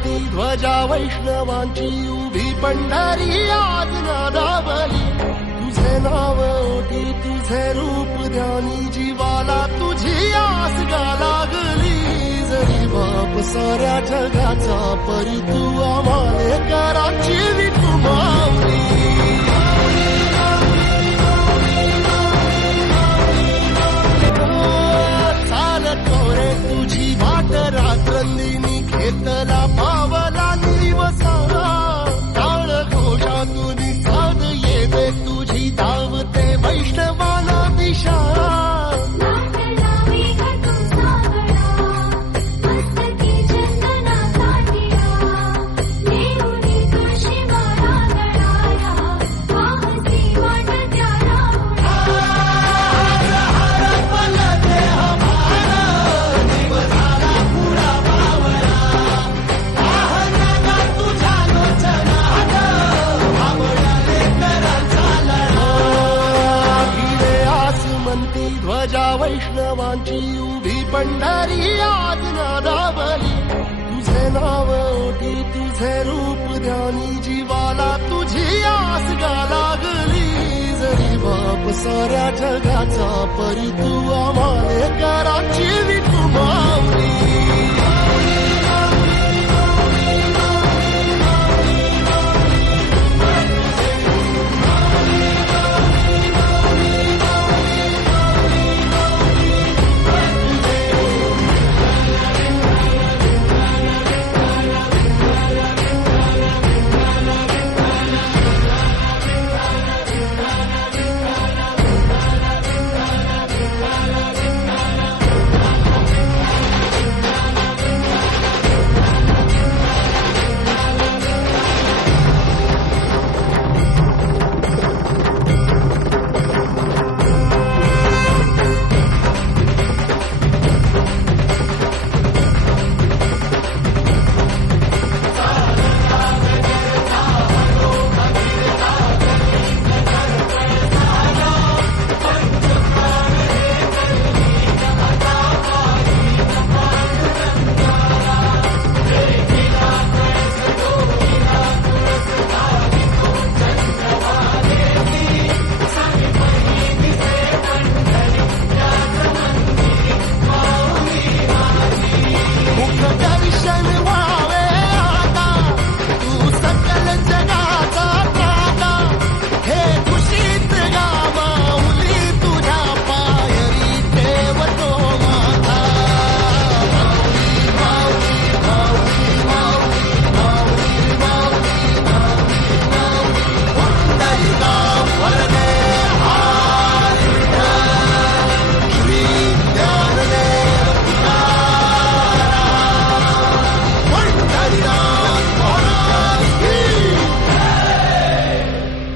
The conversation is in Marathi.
म्हणती ध्वजा वैष्णवांची उभी पंढरी आज नादावली. तुझे नाव ओठी तुझे रूप ध्यानी जीवाला तुझी आस गा लागली. जरी बाप साऱ्या जगाचा परी तू आम्हाले कराची विठू माऊली. तुझी वाट रात्रंदिनी घेतला पावला दिवसा. टाळ घोषातून साध येते तुझी धावते वैष्णवाला दिशा. ध्वजा वैष्णवांची उभी पंढरी आज नादावली. तुझे नाव ओठी तुझे रूप ध्यानी जीवाला तुझी आस गा लागली. जरी बाप साऱ्या जगाचा परी तू आम्हाले कराची विठू माऊली.